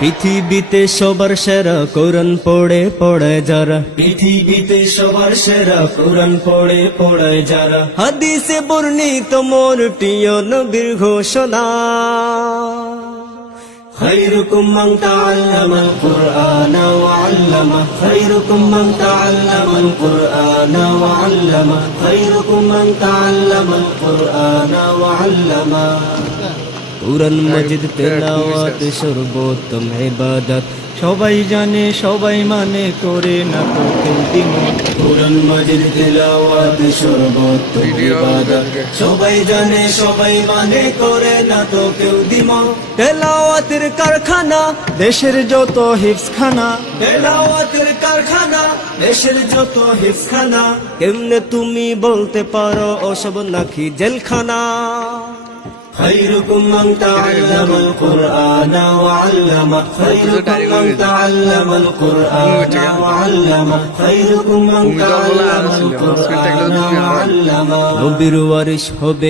পৃথিবীতে সবার সেরা কোরআন পড়ে পড়ায় যারা পৃথিবীতে সবার সেরা কোরআন পড়ে পড়ায় যারা হাদিসে বর্ণিত মোর প্রিয় নবীর ঘোষণা خيركم من تعلم القرآن وعلمه خيركم من تعلم القرآن وعلمه خيركم من تعلم القرآن وعلمه কুরআন মজিদ তেলাওয়াত সর্বোত্তম ইবাদত। সবাই জানে সবাই মানে করে না তো কেউ দ্বিমত কুরআন মজিদ তেলাওয়াত সর্বোত্তম ইবাদত। সবাই জানে সবাই মানে করে না তো কেউ দ্বিমত তেলাওয়াতের কারখানা দেশের যত হিফসখানা তেলাওয়াতের কারখানা দেশের যত হিফসখানা কেমনে তুমি বলতে পারো ওসব নাকি জেলখানা? خيركم من تعلم القرآن وعلمه خيركم من تعلم القرآن وعلمه خيركم من تعلم القرآن وعلمه ربي روارش হবে